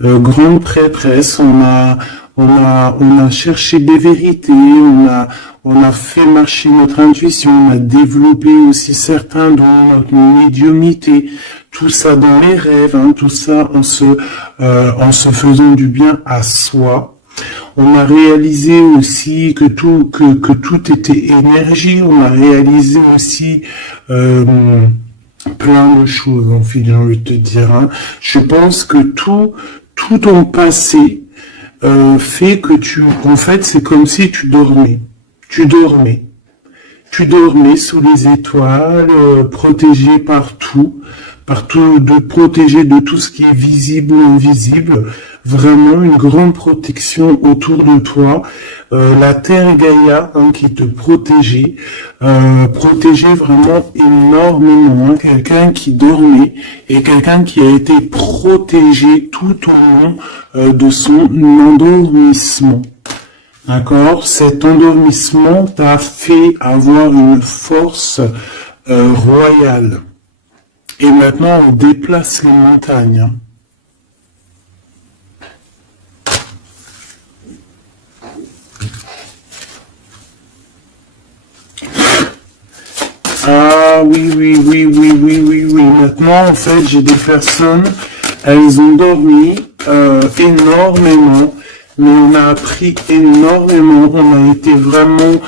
grande prêtresse, on a cherché des vérités, on a fait marcher notre intuition, on a développé aussi certains de notre médiumnité, tout ça dans les rêves, hein, tout ça en se faisant du bien à soi. On a réalisé aussi que tout était énergie, on a réalisé aussi plein de choses, en fait, j'ai envie de te dire. Hein. Je pense que tout ton passé fait que en fait, c'est comme si tu dormais. Tu dormais sous les étoiles, protégé protégé de tout ce qui est visible ou invisible. Vraiment une grande protection autour de toi. La Terre Gaïa, hein, qui te protégeait vraiment énormément. Hein, quelqu'un qui dormait et quelqu'un qui a été protégé tout au long de son endormissement. D'accord? Cet endormissement t'a fait avoir une force royale. Et maintenant, on déplace les montagnes. Ah oui. Maintenant, en fait, j'ai des personnes, elles ont dormi énormément, mais on a appris énormément, on a été vraiment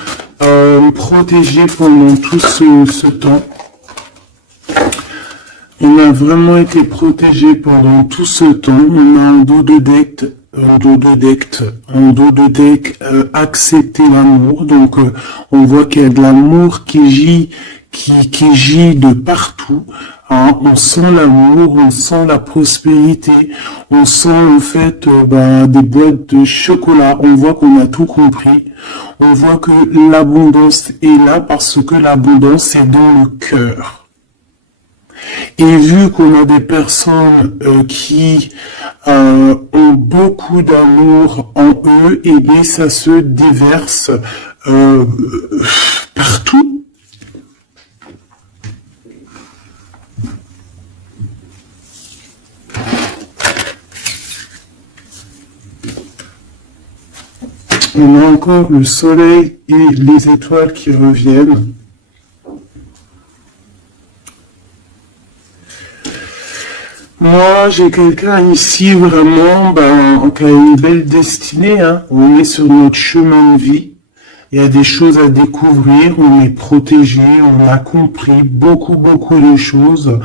protégés pendant tout ce temps. On a vraiment été protégés pendant tout ce temps. On a un dos de deck, accepter l'amour. Donc, on voit qu'il y a de l'amour qui gît de partout. Hein. On sent l'amour, on sent la prospérité, on sent en fait des boîtes de chocolat. On voit qu'on a tout compris. On voit que l'abondance est là parce que l'abondance est dans le cœur. Et vu qu'on a des personnes qui ont beaucoup d'amour en eux, et bien ça se déverse partout. On a encore le soleil et les étoiles qui reviennent. Moi, j'ai quelqu'un ici vraiment qui a une belle destinée. Hein. On est sur notre chemin de vie. Il y a des choses à découvrir. On est protégé. On a compris beaucoup de choses.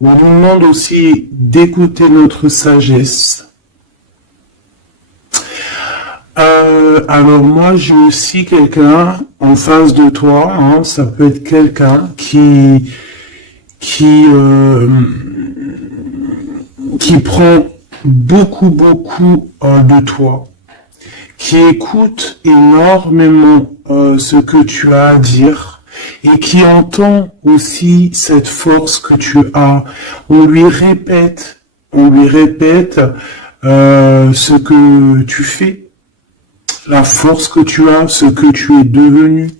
On nous demande aussi d'écouter notre sagesse. Alors moi, j'ai aussi quelqu'un en face de toi. Hein. Ça peut être quelqu'un qui prend beaucoup de toi, qui écoute énormément ce que tu as à dire et qui entend aussi cette force que tu as. On lui répète ce que tu fais, la force que tu as, ce que tu es devenu.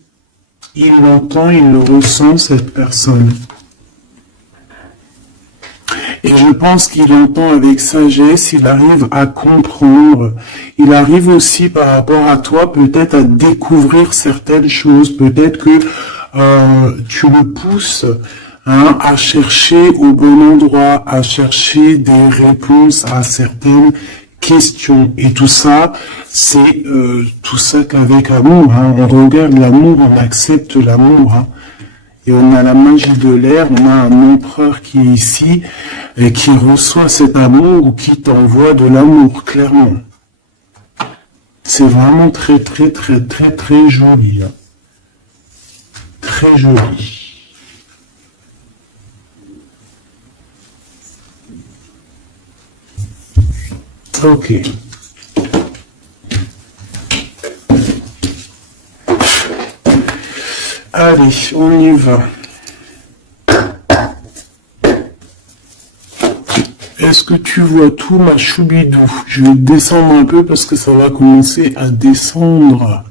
Il l'entend, il le ressent, cette personne. Et je pense qu'il entend avec sagesse, il arrive à comprendre, il arrive aussi par rapport à toi peut-être à découvrir certaines choses, peut-être que tu le pousses à chercher au bon endroit, à chercher des réponses à certaines questions. Et tout ça, c'est tout ça qu'avec amour. Hein. On regarde l'amour, on accepte l'amour. Hein. Et on a la magie de l'air, on a un empereur qui est ici et qui reçoit cet amour ou qui t'envoie de l'amour, clairement. C'est vraiment très joli. Hein. Très joli. Ok. Allez, on y va. Est-ce que tu vois tout, ma choubidou? Je vais descendre un peu parce que ça va commencer à descendre.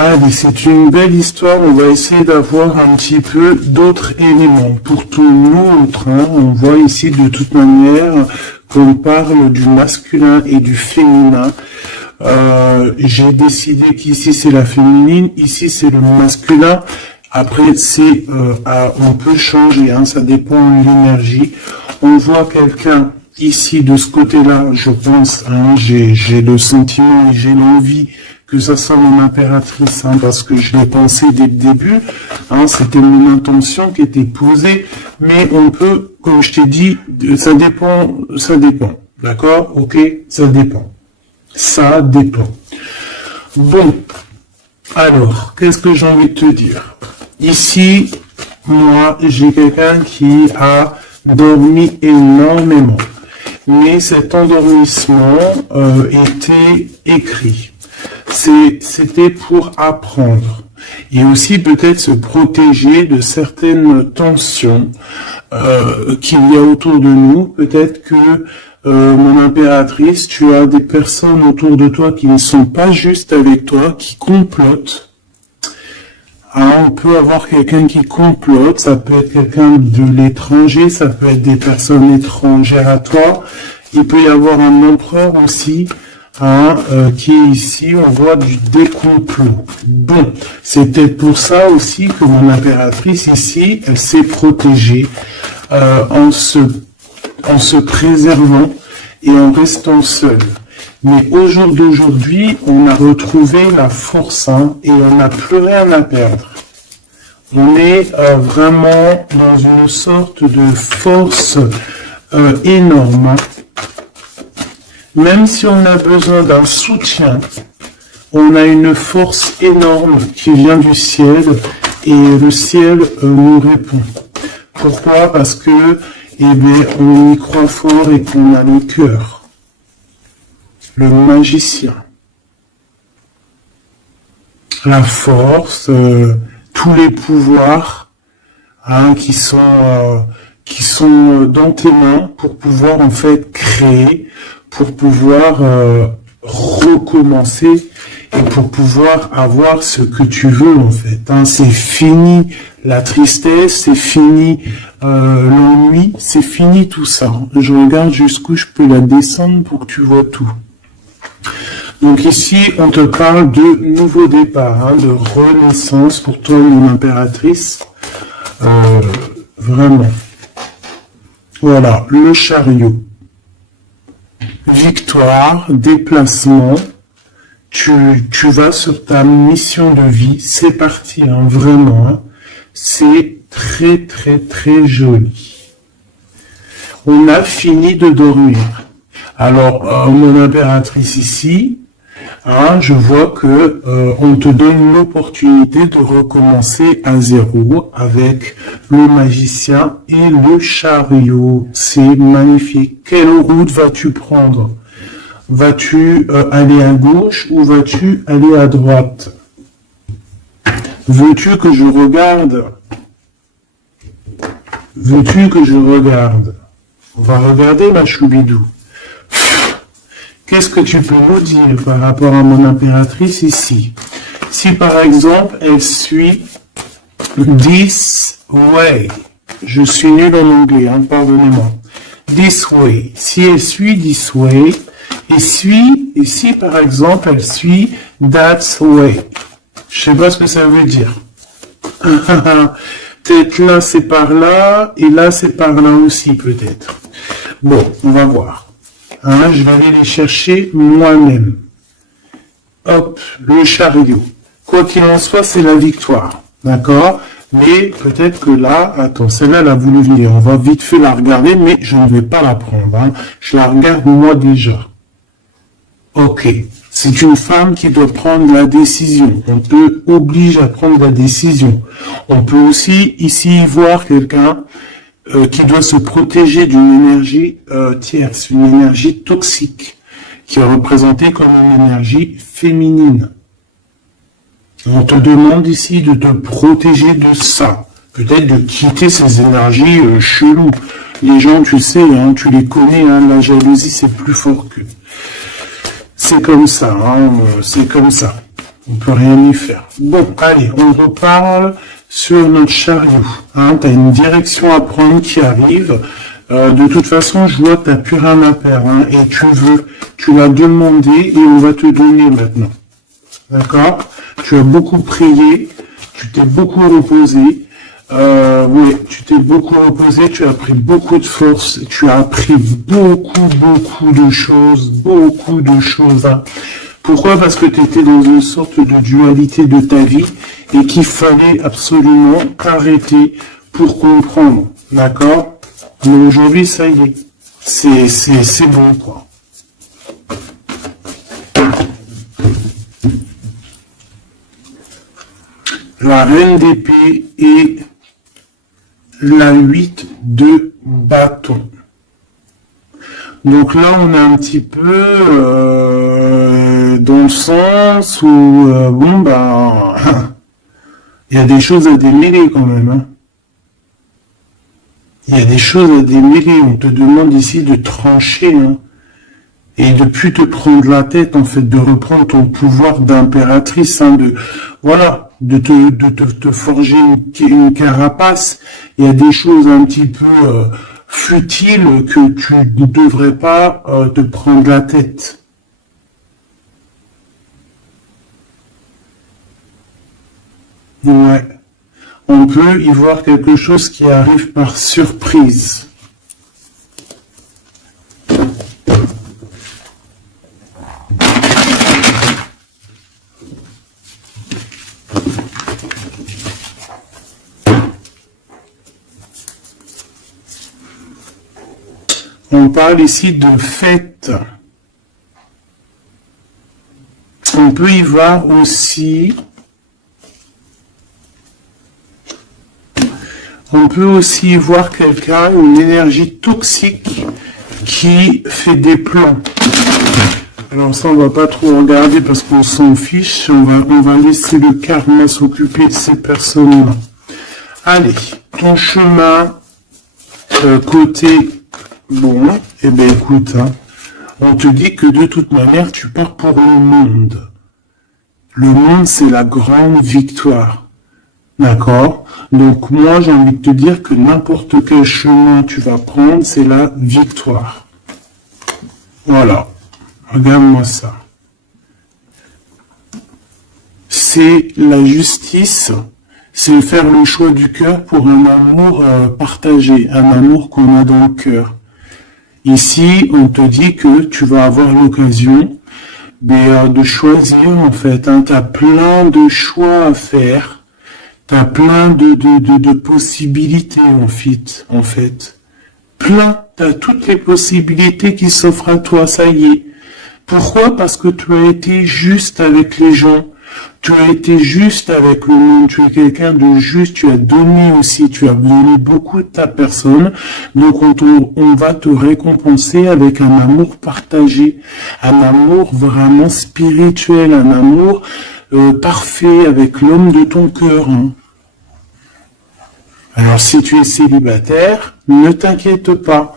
Allez, c'est une belle histoire. On va essayer d'avoir un petit peu d'autres éléments. Pour tout l'autre, hein, on voit ici de toute manière qu'on parle du masculin et du féminin. J'ai décidé qu'ici c'est la féminine, ici c'est le masculin. Après, c'est on peut changer, hein, ça dépend de l'énergie. On voit quelqu'un ici de ce côté-là, je pense, hein, j'ai le sentiment et j'ai l'envie que ça soit mon impératrice, hein, parce que je l'ai pensé dès le début, hein, c'était mon intention qui était posée, mais on peut, comme je t'ai dit, ça dépend, d'accord, ok, ça dépend, Bon, alors, qu'est-ce que j'ai envie de te dire? Ici, moi, j'ai quelqu'un qui a dormi énormément, mais cet endormissement était écrit. C'était pour apprendre et aussi peut-être se protéger de certaines tensions qu'il y a autour de nous. Peut-être que mon impératrice, tu as des personnes autour de toi qui ne sont pas justes avec toi, qui complotent. Hein, on peut avoir quelqu'un qui complote, ça peut être quelqu'un de l'étranger, ça peut être des personnes étrangères à toi. Il peut y avoir un empereur aussi, hein, qui est ici, on voit du décomplot. Bon, c'est peut-être pour ça aussi que mon impératrice ici, elle s'est protégée en se préservant et en restant seule. Mais au jour d'aujourd'hui, on a retrouvé la force, hein, et on n'a plus rien à perdre. On est vraiment dans une sorte de force énorme. Même si on a besoin d'un soutien, on a une force énorme qui vient du ciel et le ciel nous répond. Pourquoi? Parce que, eh bien, on y croit fort et qu'on a le cœur. Le magicien. La force, tous les pouvoirs, hein, qui sont dans tes mains pour pouvoir en fait créer, pour pouvoir recommencer et pour pouvoir avoir ce que tu veux en fait. Hein. C'est fini la tristesse, c'est fini l'ennui, c'est fini tout ça. Je regarde jusqu'où je peux la descendre pour que tu vois tout. Donc ici, on te parle de nouveau départ, hein, de renaissance pour toi, mon impératrice. Vraiment. Voilà, le chariot. Victoire, déplacement. Tu vas sur ta mission de vie. C'est parti, hein, vraiment. Hein. C'est très, très, très joli. On a fini de dormir. Alors, mon impératrice ici, hein, je vois que on te donne l'opportunité de recommencer à zéro avec le magicien et le chariot. C'est magnifique. Quelle route vas-tu prendre? Vas-tu aller à gauche ou vas-tu aller à droite? Veux-tu que je regarde? Veux-tu que je regarde? On va regarder, ma choubidou. Qu'est-ce que tu peux nous dire par rapport à mon impératrice ici? Si par exemple, elle suit this way. Je suis nul en anglais, hein, pardonnez-moi. This way. Si elle suit this way, et si par exemple, elle suit that way. Je sais pas ce que ça veut dire. Peut-être là, c'est par là, et là, c'est par là aussi, peut-être. Bon, on va voir. Hein, je vais aller les chercher moi-même. Hop, le chariot. Quoi qu'il en soit, c'est la victoire. D'accord? Mais peut-être que là, attends, celle-là, elle a voulu venir. On va vite fait la regarder, mais je ne vais pas la prendre. Hein. Je la regarde moi déjà. Ok. C'est une femme qui doit prendre la décision. On te oblige à prendre la décision. On peut aussi ici voir quelqu'un qui doit se protéger d'une énergie tierce, une énergie toxique, qui est représentée comme une énergie féminine. On te demande ici de te protéger de ça, peut-être de quitter ces énergies cheloues. Les gens, tu sais, hein, tu les connais, hein, la jalousie c'est plus fort que... C'est comme ça, hein, c'est comme ça. On peut rien y faire. Bon, allez, on reparle sur notre chariot. Hein, tu as une direction à prendre qui arrive. De toute façon, je vois que tu n'as plus rien à perdre. Hein, et tu l'as demandé et on va te donner maintenant. D'accord? Tu as beaucoup prié, tu t'es beaucoup reposé. Oui, tu t'es beaucoup reposé, tu as pris beaucoup de force, tu as appris beaucoup de choses. Hein. Pourquoi? Parce que tu étais dans une sorte de dualité de ta vie et qu'il fallait absolument t'arrêter pour comprendre. D'accord? Mais aujourd'hui, ça y est. C'est bon, quoi. La reine d'épée et la 8 de bâton. Donc là, on est un petit peu dans le sens où, bon, bah, il y a des choses à démêler quand même. Hein. Il y a des choses à démêler. On te demande ici de trancher. Hein. Et de plus te prendre la tête, en fait, de reprendre ton pouvoir d'impératrice, hein, de te forger une carapace. Il y a des choses un petit peu futiles que tu ne devrais pas te prendre la tête. Ouais. On peut y voir quelque chose qui arrive par surprise. On parle ici de fête. On peut y voir aussi... On peut aussi voir quelqu'un, une énergie toxique qui fait des plans. Alors ça, on va pas trop regarder parce qu'on s'en fiche. On va laisser le karma s'occuper de ces personnes-là. Allez, ton chemin côté... Bon, eh bien écoute, hein, on te dit que de toute manière, tu pars pour le monde. Le monde, c'est la grande victoire. D'accord? Donc moi, j'ai envie de te dire que n'importe quel chemin tu vas prendre, c'est la victoire. Voilà. Regarde-moi ça. C'est la justice, c'est faire le choix du cœur pour un amour partagé, un amour qu'on a dans le cœur. Ici, on te dit que tu vas avoir l'occasion de choisir, en fait. Hein, tu as plein de choix à faire. Tu as plein de possibilités, en fait. Plein. Tu as toutes les possibilités qui s'offrent à toi, ça y est. Pourquoi? Parce que tu as été juste avec les gens. Tu as été juste avec le monde, tu es quelqu'un de juste, tu as donné aussi, tu as donné beaucoup de ta personne, donc on va te récompenser avec un amour partagé, un amour vraiment spirituel, un amour parfait avec l'homme de ton cœur. Hein. Alors si tu es célibataire, ne t'inquiète pas.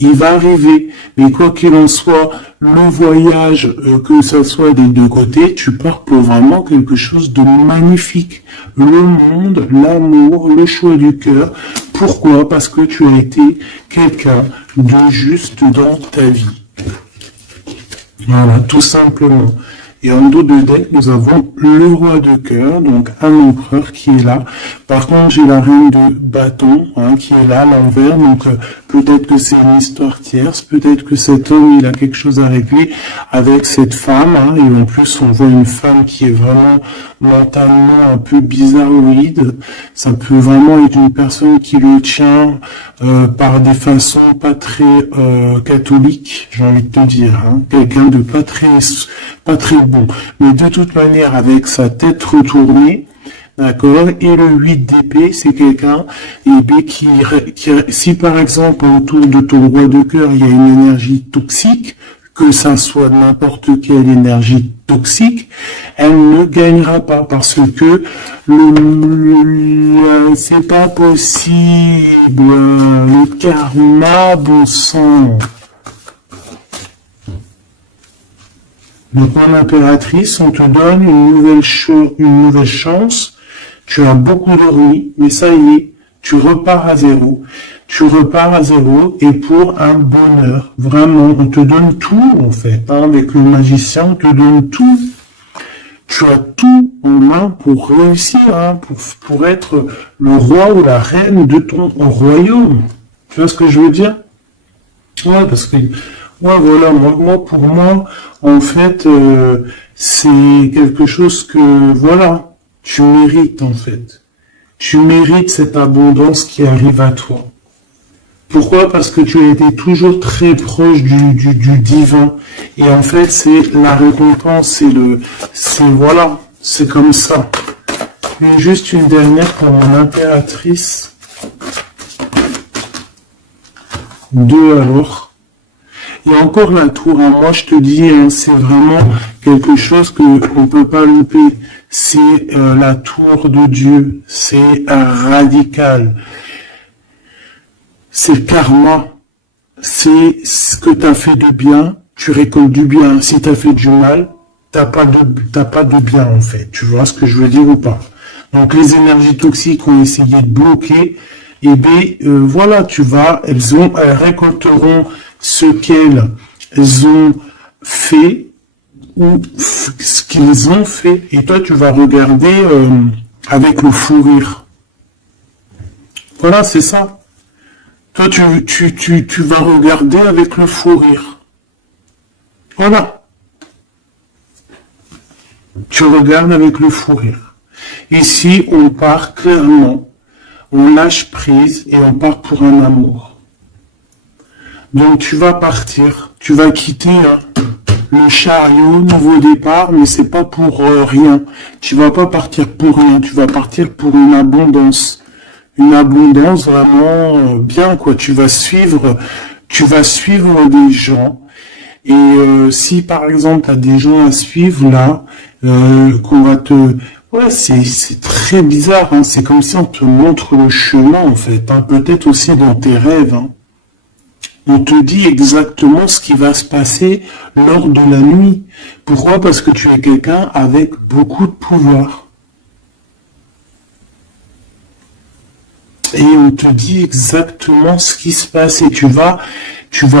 Il va arriver, mais quoi qu'il en soit, le voyage, que ce soit des deux côtés, tu pars pour vraiment quelque chose de magnifique. Le monde, l'amour, le choix du cœur. Pourquoi? Parce que tu as été quelqu'un de juste dans ta vie. Voilà, tout simplement. Et en dos de deck, nous avons le roi de cœur, donc un empereur qui est là. Par contre, j'ai la reine de bâton qui est là à l'envers. Donc peut-être que c'est une histoire tierce, peut-être que cet homme il a quelque chose à régler avec cette femme. Hein, et en plus, on voit une femme qui est vraiment mentalement un peu bizarroïde. Ça peut vraiment être une personne qui le tient par des façons pas très catholiques, j'ai envie de te dire. Hein, quelqu'un de pas très bon. Mais de toute manière, avec sa tête retournée, d'accord, et le 8 d'épée, c'est quelqu'un qui, si par exemple autour de ton roi de cœur, il y a une énergie toxique, que ça soit n'importe quelle énergie toxique, elle ne gagnera pas parce que c'est pas possible, le karma, bon sang. Donc, mon impératrice, on te donne une nouvelle chance. Tu as beaucoup dormi, mais ça y est, tu repars à zéro. Tu repars à zéro et pour un bonheur. Vraiment, on te donne tout, en fait. Hein, avec le magicien, on te donne tout. Tu as tout en main pour réussir, hein, pour être le roi ou la reine de ton royaume. Tu vois ce que je veux dire? Ouais, parce que, ouais, voilà, pour moi, en fait, c'est quelque chose que, voilà, tu mérites, en fait. Tu mérites cette abondance qui arrive à toi. Pourquoi? Parce que tu as été toujours très proche du divin. Et en fait, c'est la récompense, voilà, c'est comme ça. Et juste une dernière pour mon impératrice. 2 alors. Et encore la tour, hein. Moi je te dis, hein, c'est vraiment quelque chose que on peut pas louper. C'est la tour de Dieu. C'est radical. C'est le karma. C'est ce que tu as fait de bien, tu récoltes du bien. Si tu as fait du mal, t'as pas de bien en fait. Tu vois ce que je veux dire ou pas? Donc les énergies toxiques ont essayé de bloquer. Et bien voilà, elles récolteront ce qu'elles ont fait ou ce qu'ils ont fait. Et toi, tu vas regarder avec le fou rire. Voilà, c'est ça. Toi, tu vas regarder avec le fou rire. Voilà. Tu regardes avec le fou rire. Ici, on part clairement, on lâche prise et on part pour un amour. Donc, tu vas partir, tu vas quitter le chariot, nouveau départ, mais c'est pas pour rien. Tu vas pas partir pour rien, tu vas partir pour une abondance. Une abondance vraiment bien, quoi. Tu vas suivre des gens. Et si par exemple tu as des gens à suivre là, qu'on va te... Ouais, c'est très bizarre, hein. C'est comme si on te montre le chemin en fait, hein. Peut-être aussi dans tes rêves, hein. On te dit exactement ce qui va se passer lors de la nuit. Pourquoi? Parce que tu es quelqu'un avec beaucoup de pouvoir. Et on te dit exactement ce qui se passe et tu vas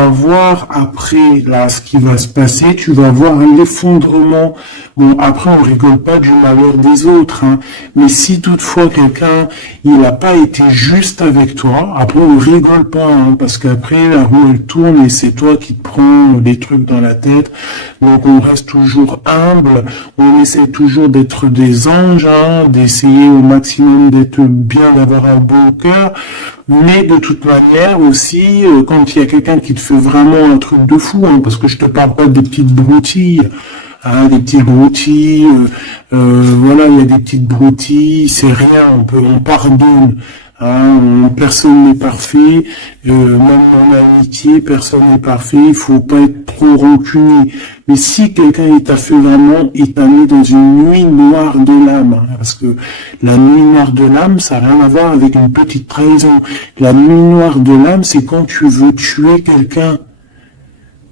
voir après là ce qui va se passer, tu vas voir l'effondrement. Bon, après on rigole pas du malheur des autres, hein, mais si toutefois quelqu'un il n'a pas été juste avec toi, après on rigole pas, hein, parce qu'après la roue elle tourne et c'est toi qui te prends des trucs dans la tête. Donc on reste toujours humble, on essaie toujours d'être des anges, hein, d'essayer au maximum d'être bien, d'avoir un bon cœur. Mais de toute manière aussi, quand il y a quelqu'un qui te fait vraiment un truc de fou, hein, parce que je te parle pas des petites broutilles, hein, des petites broutilles, voilà, il y a des petites broutilles, c'est rien, on pardonne. Hein, personne n'est parfait, même en amitié, personne n'est parfait, il faut pas être trop rancunier. Mais si quelqu'un t'a fait vraiment, il t'a mis dans une nuit noire de l'âme, hein, parce que la nuit noire de l'âme, ça n'a rien à voir avec une petite trahison. La nuit noire de l'âme, c'est quand tu veux tuer quelqu'un.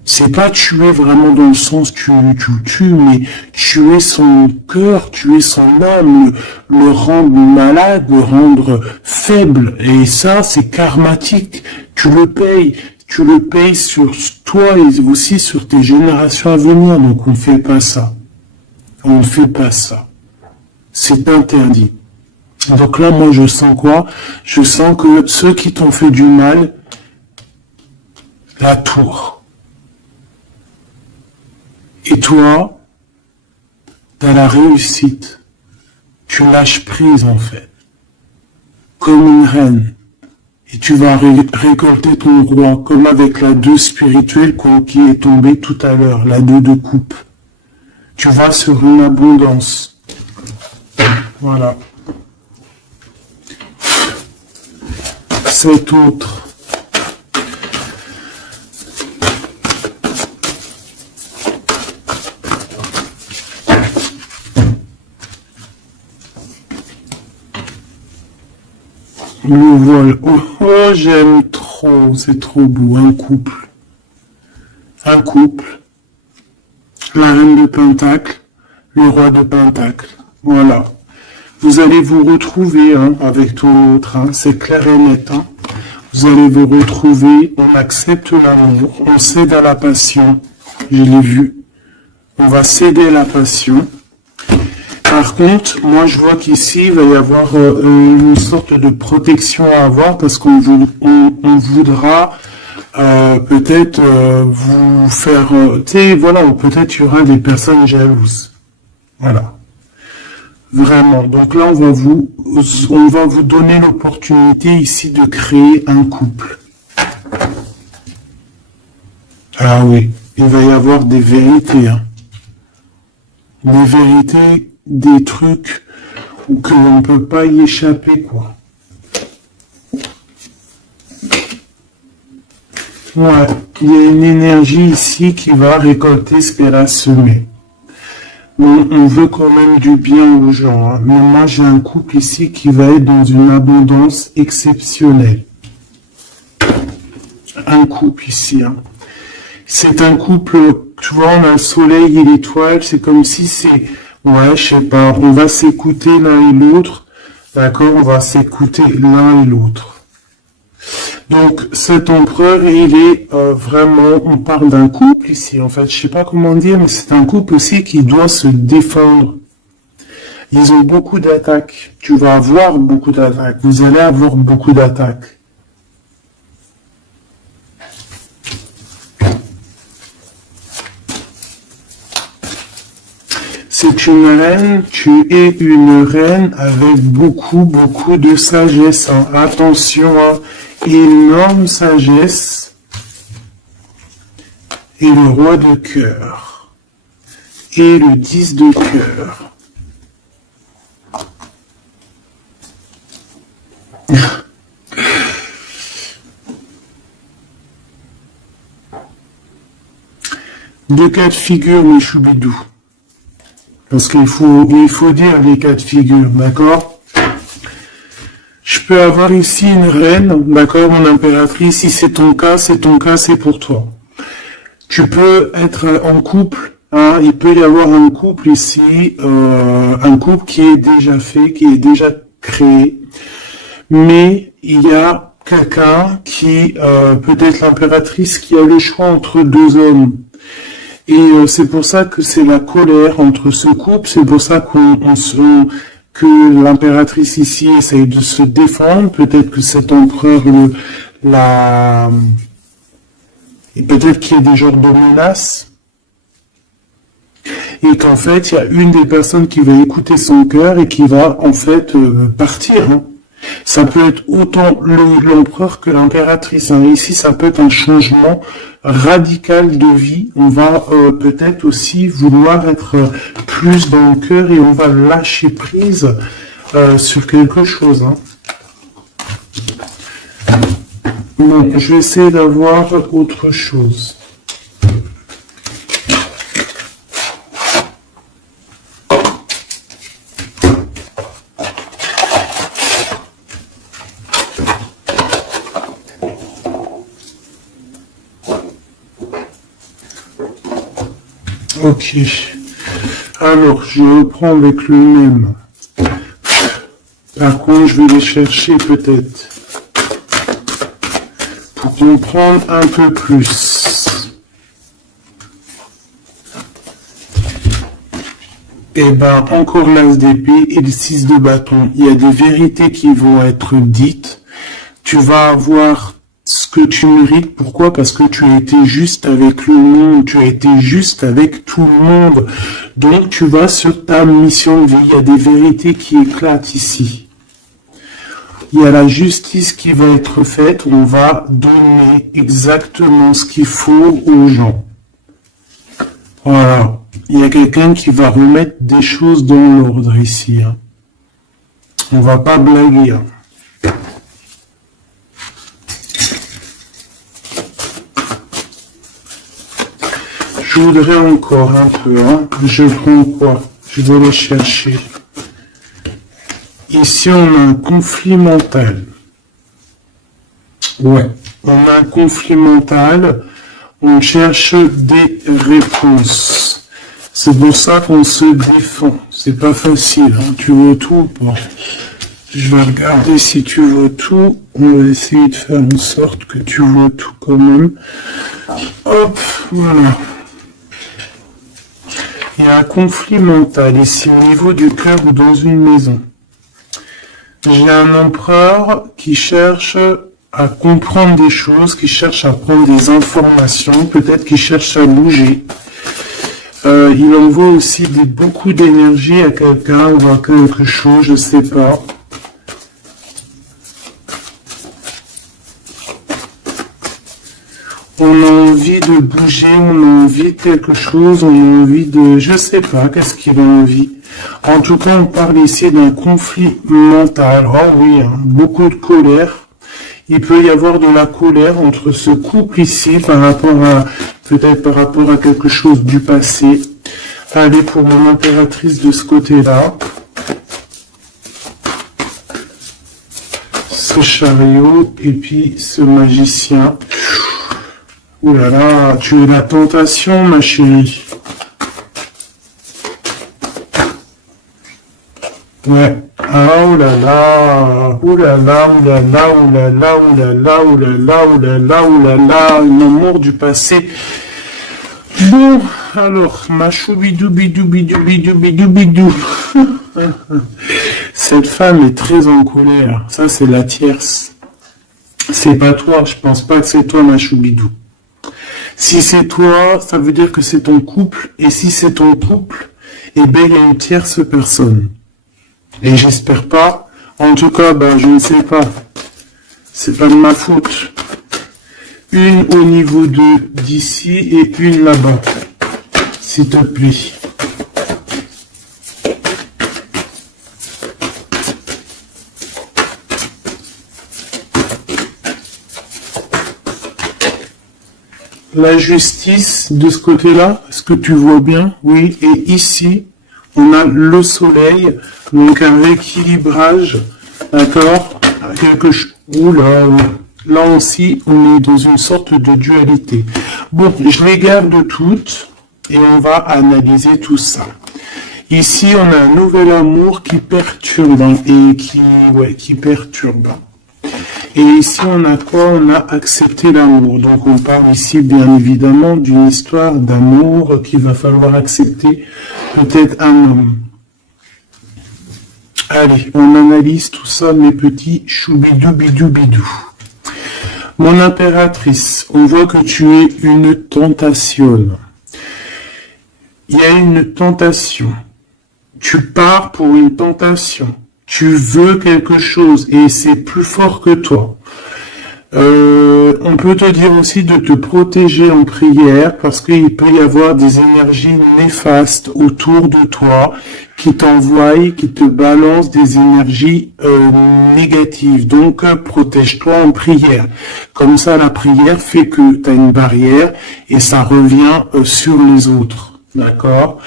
C'est pas tuer vraiment dans le sens tu le tues, mais tuer son cœur, tuer son âme, le rendre malade, le rendre faible. Et ça, c'est karmatique. Tu le payes sur toi et aussi sur tes générations à venir. Donc on ne fait pas ça. On ne fait pas ça. C'est interdit. Donc là, moi, je sens quoi? Je sens que ceux qui t'ont fait du mal, la tour. Et toi, t'as la réussite. Tu lâches prise, en fait. Comme une reine. Et tu vas récolter ton roi, comme avec la 2 spirituelle qui est tombée tout à l'heure, la 2 de coupe. Tu vas sur une abondance. Voilà. Cet autre. Le voile. Oh, j'aime trop. C'est trop beau. Un couple. Un couple. la reine de Pentacle, le roi de Pentacle. Voilà. Vous allez vous retrouver hein, avec ton autre, hein, c'est clair et net. Hein. Vous allez vous retrouver, on accepte l'amour, on cède à la passion. Je l'ai vu. On va céder à la passion. Par contre, moi je vois qu'ici, il va y avoir une sorte de protection à avoir parce qu'on voudra peut-être vous faire... tu sais, voilà, ou peut-être il y aura des personnes jalouses. Voilà. Vraiment. Donc là, on va vous donner l'opportunité ici de créer un couple. Ah oui, il va y avoir des vérités. Hein. Des vérités, des trucs que l'on ne peut pas y échapper, quoi. Ouais, il y a une énergie ici qui va récolter ce qu'elle a semé. On veut quand même du bien aux gens. Hein. Mais moi, j'ai un couple ici qui va être dans une abondance exceptionnelle. Un couple ici. Hein. C'est un couple, tu vois, on a le soleil et l'étoile. C'est comme si c'est... Ouais, je sais pas. On va s'écouter l'un et l'autre. D'accord, on va s'écouter l'un et l'autre. Donc, cet empereur, il est vraiment, on parle d'un couple ici, en fait, je sais pas comment dire, mais c'est un couple aussi qui doit se défendre. Ils ont beaucoup d'attaques. Tu vas avoir beaucoup d'attaques. Vous allez avoir beaucoup d'attaques. C'est une reine, tu es une reine avec beaucoup de sagesse. Hein. Attention, hein. Énorme sagesse. Et le roi de cœur. Et le 10 de cœur. Deux cas de figure, mes choubidous. Parce qu'il faut dire les cas de figure, d'accord? Je peux avoir ici une reine, d'accord, mon impératrice, si c'est ton cas, c'est pour toi. Tu peux être en couple, hein, il peut y avoir un couple ici, un couple qui est déjà fait, qui est déjà créé, mais il y a quelqu'un qui, peut-être l'impératrice, qui a le choix entre deux hommes. Et c'est pour ça que c'est la colère entre ce couple, c'est pour ça que l'impératrice ici essaye de se défendre, peut-être que cet empereur et peut-être qu'il y a des genres de menaces, et qu'en fait, il y a une des personnes qui va écouter son cœur et qui va en fait partir. Hein. Ça peut être autant l'empereur que l'impératrice. Hein. Ici, ça peut être un changement radical de vie. On va peut-être aussi vouloir être plus dans le cœur et on va lâcher prise sur quelque chose. Hein. Bon, je vais essayer d'avoir autre chose. Ok. Alors, je reprends avec le même. Par contre, je vais les chercher peut-être. Pour comprendre un peu plus. Et ben, encore l'as d'épée et le 6 de bâton. Il y a des vérités qui vont être dites. Tu vas avoir ce que tu mérites. Pourquoi? Parce que tu as été juste avec le monde, tu as été juste avec tout le monde. Donc tu vas sur ta mission de vie. Il y a des vérités qui éclatent ici. Il y a la justice qui va être faite. On va donner exactement ce qu'il faut aux gens. Voilà. Il y a quelqu'un qui va remettre des choses dans l'ordre ici. Hein. On va pas blaguer. Hein. Je voudrais encore un peu, hein. Je prends quoi? Je vais les chercher. Ici, on a un conflit mental. Ouais, on a un conflit mental. On cherche des réponses. C'est pour ça qu'on se défend. C'est pas facile, hein. Tu veux tout ou pas? Je vais regarder si tu veux tout. On va essayer de faire en sorte que tu veux tout quand même. Hop, voilà. Il y a un conflit mental ici au niveau du cœur ou dans une maison. J'ai un empereur qui cherche à comprendre des choses, qui cherche à prendre des informations, peut-être qui cherche à bouger. Il envoie aussi beaucoup d'énergie à quelqu'un ou à quelque chose, je sais pas. On a envie de bouger, on a envie de quelque chose, on a envie de... Je sais pas, qu'est-ce qu'il a envie. En tout cas, on parle ici d'un conflit mental. Oh oui, hein, beaucoup de colère. Il peut y avoir de la colère entre ce couple ici par rapport à... Peut-être par rapport à quelque chose du passé. Allez, pour mon impératrice de ce côté-là. Ce chariot et puis ce magicien. Ouh là là, tu es la tentation, ma chérie. Ouais. Ah, oh là là, oh là là, oh là là, oh là là, oh là là, oh là là, oh là là, oh là là, un amour du passé. Bon, alors, ma choubidou, bidou, bidou, bidou, bidou, bidou. Cette femme est très en colère. Ça, c'est la tierce. C'est pas toi, je pense pas que c'est toi, ma choubidou. Si c'est toi, ça veut dire que c'est ton couple, et si c'est ton couple, eh bien, il y a une tierce personne. Et j'espère pas, en tout cas, ben, je ne sais pas, c'est pas de ma faute. Une au niveau d'ici et une là-bas, s'il te plaît. La justice de ce côté-là, est-ce que tu vois bien? Oui, et ici, on a le soleil, donc un rééquilibrage, d'accord? Quelque chose. Oula, là aussi, on est dans une sorte de dualité. Bon, je les garde toutes et on va analyser tout ça. Ici, on a un nouvel amour qui perturbe et qui perturbe. Et ici, on a quoi? On a accepté l'amour. Donc, on parle ici, bien évidemment, d'une histoire d'amour qu'il va falloir accepter peut-être un homme. Allez, on analyse tout ça, mes petits choubidou-bidou-bidou. Mon impératrice, on voit que tu es une tentation. Il y a une tentation. Tu pars pour une tentation. Tu veux quelque chose et c'est plus fort que toi. On peut te dire aussi de te protéger en prière parce qu'il peut y avoir des énergies néfastes autour de toi qui t'envoient, qui te balancent des énergies négatives. Donc, protège-toi en prière. Comme ça, la prière fait que tu as une barrière et ça revient sur les autres. D'accord.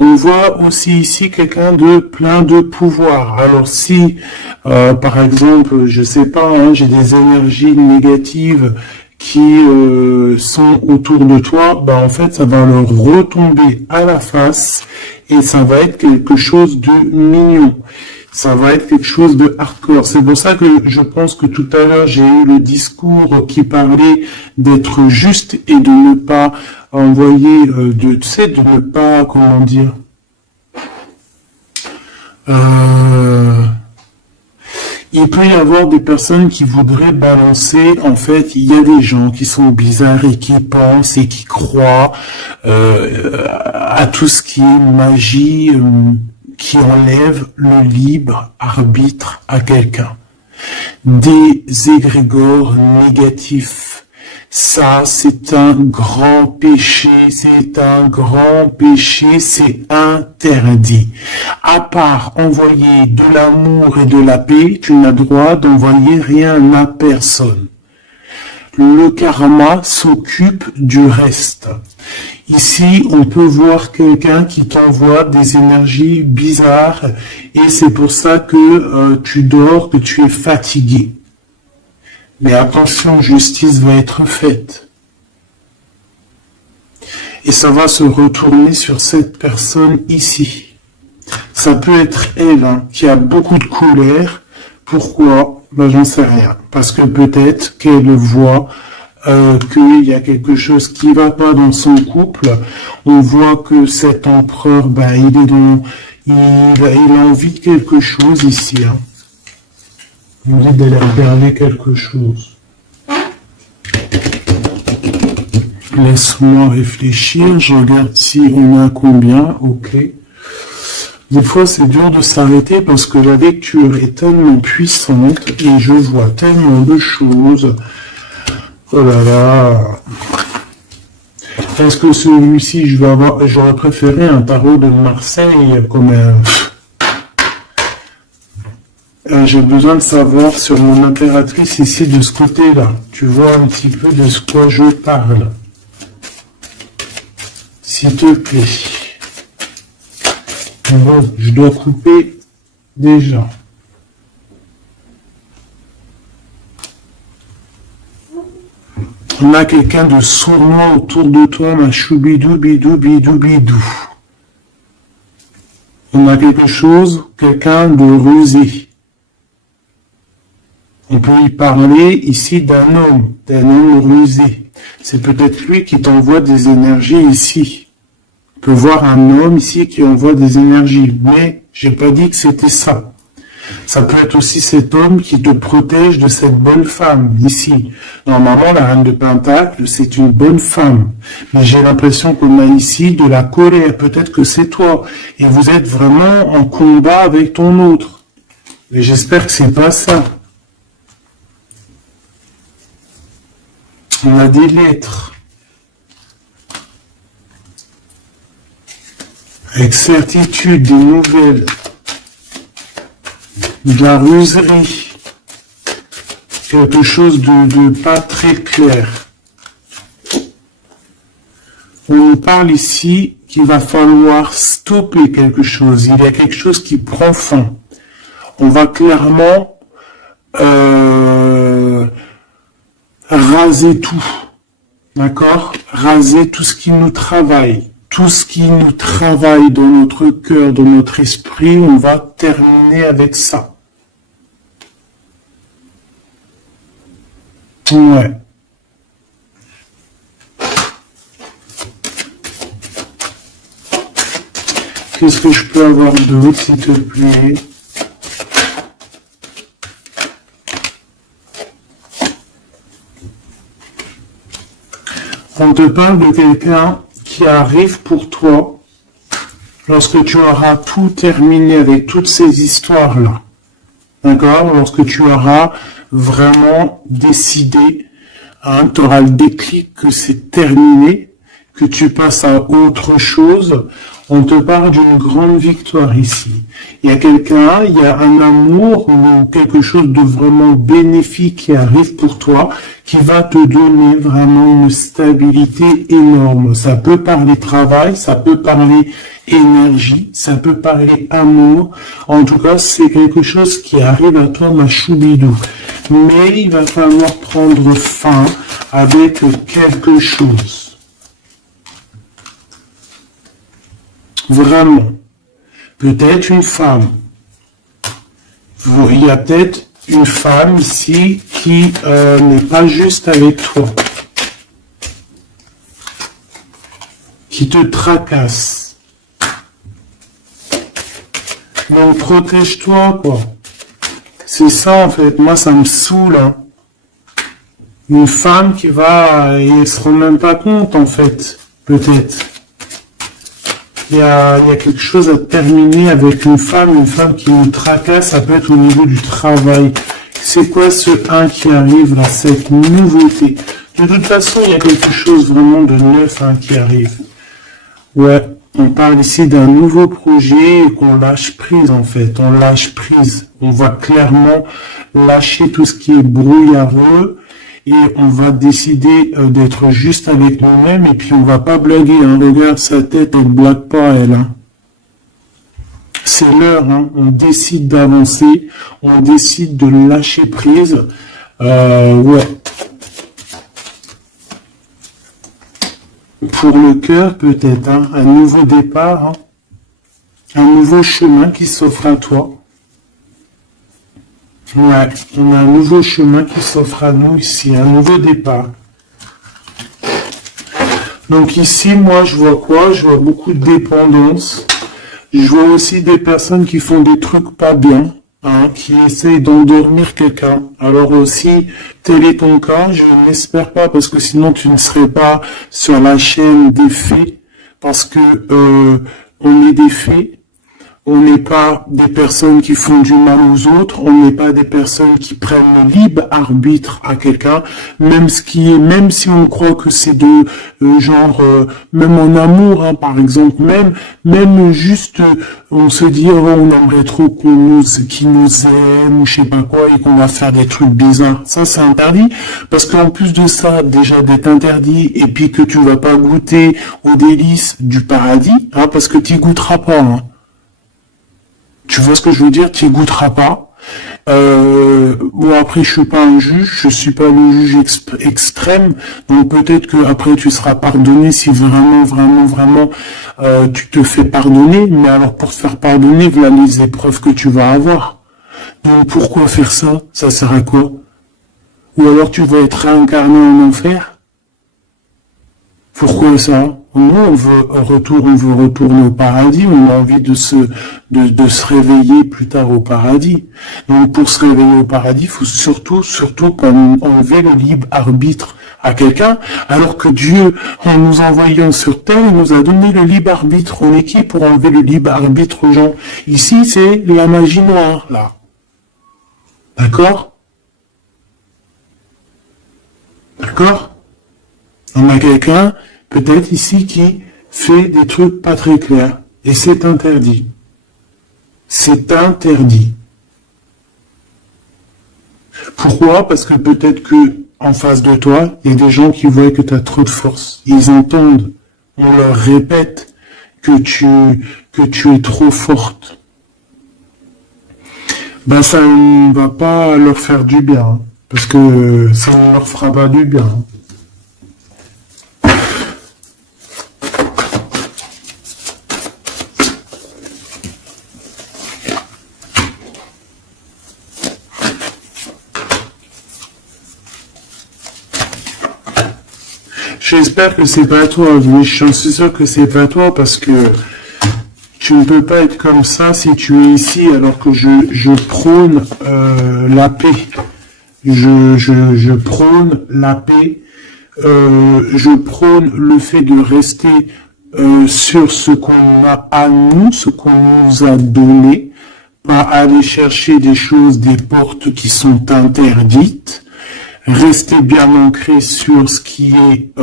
On voit aussi ici quelqu'un de plein de pouvoir. Alors si, par exemple, je sais pas, hein, j'ai des énergies négatives qui sont autour de toi, bah en fait ça va leur retomber à la face et ça va être quelque chose de mignon. Ça va être quelque chose de hardcore. C'est pour ça que je pense que tout à l'heure, j'ai eu le discours qui parlait d'être juste et de ne pas envoyer, de ne pas, comment dire, il peut y avoir des personnes qui voudraient balancer, en fait, il y a des gens qui sont bizarres et qui pensent et qui croient à tout ce qui est magie, qui enlève le libre arbitre à quelqu'un. Des égrégores négatifs. Ça, c'est un grand péché, c'est un grand péché, c'est interdit. À part envoyer de l'amour et de la paix, tu n'as droit d'envoyer rien à personne. Le karma s'occupe du reste. Ici, on peut voir quelqu'un qui t'envoie des énergies bizarres et c'est pour ça que tu dors, que tu es fatigué. Mais attention, justice va être faite. Et ça va se retourner sur cette personne ici. Ça peut être elle hein, qui a beaucoup de colère. Pourquoi? Ben, j'en sais rien. Parce que peut-être qu'elle voit qu'il y a quelque chose qui va pas dans son couple. On voit que cet empereur, ben, il est dans, il a envie de quelque chose ici. Hein. Il dit d'aller regarder quelque chose. Laisse-moi réfléchir. Je regarde si on a combien. Ok. Des fois, c'est dur de s'arrêter parce que la lecture est tellement puissante et je vois tellement de choses. Oh là là. Est-ce que celui-ci, j'aurais préféré un tarot de Marseille comme un... J'ai besoin de savoir sur mon impératrice ici de ce côté-là. Tu vois un petit peu de ce quoi je parle. S'il te plaît. Bon, je dois couper déjà. On a quelqu'un de sournois autour de toi, ma choubidou, bidou, bidou, bidou. On a quelque chose, quelqu'un de rusé. On peut y parler ici d'un homme rusé. C'est peut-être lui qui t'envoie des énergies ici. On peut voir un homme ici qui envoie des énergies, mais j'ai pas dit que c'était ça. Ça peut être aussi cet homme qui te protège de cette bonne femme, ici. Normalement, la reine de Pentacle, c'est une bonne femme. Mais j'ai l'impression qu'on a ici de la colère. Peut-être que c'est toi. Et vous êtes vraiment en combat avec ton autre. Et j'espère que c'est pas ça. On a des lettres. Avec certitude, des nouvelles. De la ruserie. Quelque chose de pas très clair. On nous parle ici qu'il va falloir stopper quelque chose. Il y a quelque chose qui prend fin. On va clairement raser tout. D'accord? Raser tout ce qui nous travaille. Tout ce qui nous travaille dans notre cœur, dans notre esprit, on va terminer avec ça. Ouais. Qu'est-ce que je peux avoir d'autre, s'il te plaît? On te parle de quelqu'un qui arrive pour toi lorsque tu auras tout terminé avec toutes ces histoires-là. D'accord? Lorsque tu auras vraiment décidé, hein, tu auras le déclic que c'est terminé, que tu passes à autre chose. On te parle d'une grande victoire ici. Il y a quelqu'un, il y a un amour ou quelque chose de vraiment bénéfique qui arrive pour toi, qui va te donner vraiment une stabilité énorme. Ça peut parler travail, ça peut parler énergie, ça peut parler amour. En tout cas, c'est quelque chose qui arrive à toi, ma choubidou. Mais il va falloir prendre fin avec quelque chose. Vraiment. Peut-être une femme. Il y a peut-être une femme ici qui n'est pas juste avec toi. Qui te tracasse. Donc protège-toi, quoi. C'est ça en fait. Moi ça me saoule. Hein. Une femme qui va et elle se rend même pas compte en fait. Peut-être. Il y a quelque chose à terminer avec une femme qui nous tracasse, ça peut être au niveau du travail. C'est quoi ce 1 qui arrive là, cette nouveauté? De toute façon, il y a quelque chose vraiment de neuf hein, qui arrive. Ouais, on parle ici d'un nouveau projet et qu'on lâche prise en fait. On lâche prise. On va clairement lâcher tout ce qui est brouillareux. Et on va décider d'être juste avec nous-mêmes et puis on va pas blaguer. Hein. Regarde sa tête, elle blague pas elle. Hein. C'est l'heure. Hein. On décide d'avancer, on décide de lâcher prise. Ouais. Pour le cœur, peut-être, hein, un nouveau départ, hein, un nouveau chemin qui s'offre à toi. Ouais, on a un nouveau chemin qui s'offre à nous ici, un nouveau départ. Donc ici, moi, je vois quoi? Je vois beaucoup de dépendance. Je vois aussi des personnes qui font des trucs pas bien, hein, qui essayent d'endormir quelqu'un. Alors aussi, tel est ton cas, je n'espère pas, parce que sinon tu ne serais pas sur la chaîne des faits, parce que on est des faits. On n'est pas des personnes qui font du mal aux autres, on n'est pas des personnes qui prennent le libre arbitre à quelqu'un, même si on croit que c'est de même en amour, hein, par exemple, même juste, on se dit, oh, on aimerait trop qu'ils nous aiment ou je sais pas quoi et qu'on va faire des trucs bizarres. Ça, c'est interdit, parce qu'en plus de ça, déjà d'être interdit et puis que tu vas pas goûter aux délices du paradis, hein, parce que tu goûteras pas, hein. Tu vois ce que je veux dire? Tu y goûteras pas. Bon, après, je suis pas un juge, je suis pas le juge extrême, donc peut-être que après tu seras pardonné si vraiment, tu te fais pardonner. Mais alors pour te faire pardonner, voilà les épreuves que tu vas avoir. Donc pourquoi faire ça? Ça sert à quoi? Ou alors tu vas être réincarné en enfer? Pourquoi ça? Nous, on veut retourner au paradis, on a envie de se réveiller plus tard au paradis. Donc, pour se réveiller au paradis, il faut surtout pas enlever le libre arbitre à quelqu'un, alors que Dieu, en nous envoyant sur terre, il nous a donné le libre arbitre. On est qui pour enlever le libre arbitre aux gens? Ici, c'est la magie noire, là. D'accord? D'accord? On a quelqu'un, peut-être ici, qui fait des trucs pas très clairs. Et c'est interdit. C'est interdit. Pourquoi? Parce que peut-être que en face de toi, il y a des gens qui voient que tu as trop de force. Ils entendent, on leur répète que tu es trop forte. Ben ça ne va pas leur faire du bien. Hein, parce que ça ne leur fera pas du bien. Hein. J'espère que c'est pas toi, mais je suis sûr que c'est pas toi parce que tu ne peux pas être comme ça si tu es ici alors que je prône la paix. Je prône la paix. Je prône le fait de rester sur ce qu'on a à nous, ce qu'on nous a donné, pas aller chercher des choses, des portes qui sont interdites. Rester bien ancré sur ce qui est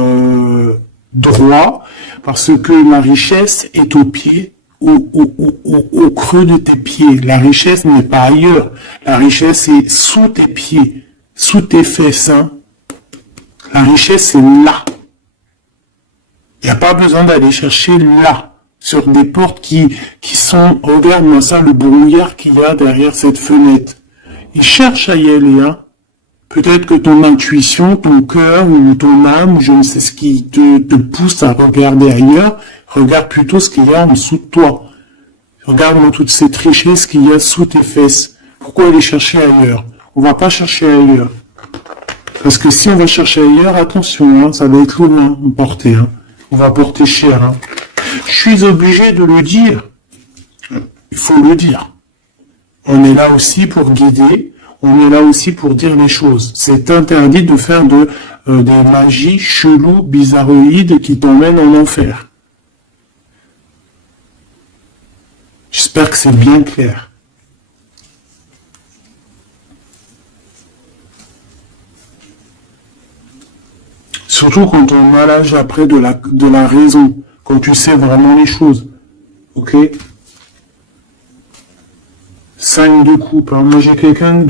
droit, parce que la richesse est au pied, au creux de tes pieds. La richesse n'est pas ailleurs. La richesse est sous tes pieds, sous tes fesses. Hein. La richesse est là. Il n'y a pas besoin d'aller chercher là, sur des portes qui sont... Regarde-moi ça, le brouillard qu'il y a derrière cette fenêtre. Il cherche à y aller, hein. Peut-être que ton intuition, ton cœur ou ton âme, ou je ne sais ce qui te pousse à regarder ailleurs, regarde plutôt ce qu'il y a en dessous de toi. Regarde-moi toutes ces richesses qu'il y a sous tes fesses. Pourquoi aller chercher ailleurs? On va pas chercher ailleurs. Parce que si on va chercher ailleurs, attention, hein, ça va être lourd hein, à porter. Hein. On va porter cher. Hein. Je suis obligé de le dire. Il faut le dire. On est là aussi pour guider. On est là aussi pour dire les choses. C'est interdit de faire des magies cheloues, bizarroïdes qui t'emmènent en enfer. J'espère que c'est bien clair. Surtout quand on a l'âge après de la raison, quand tu sais vraiment les choses. Ok? 5 de coupe. Hein. Moi, j'ai quelqu'un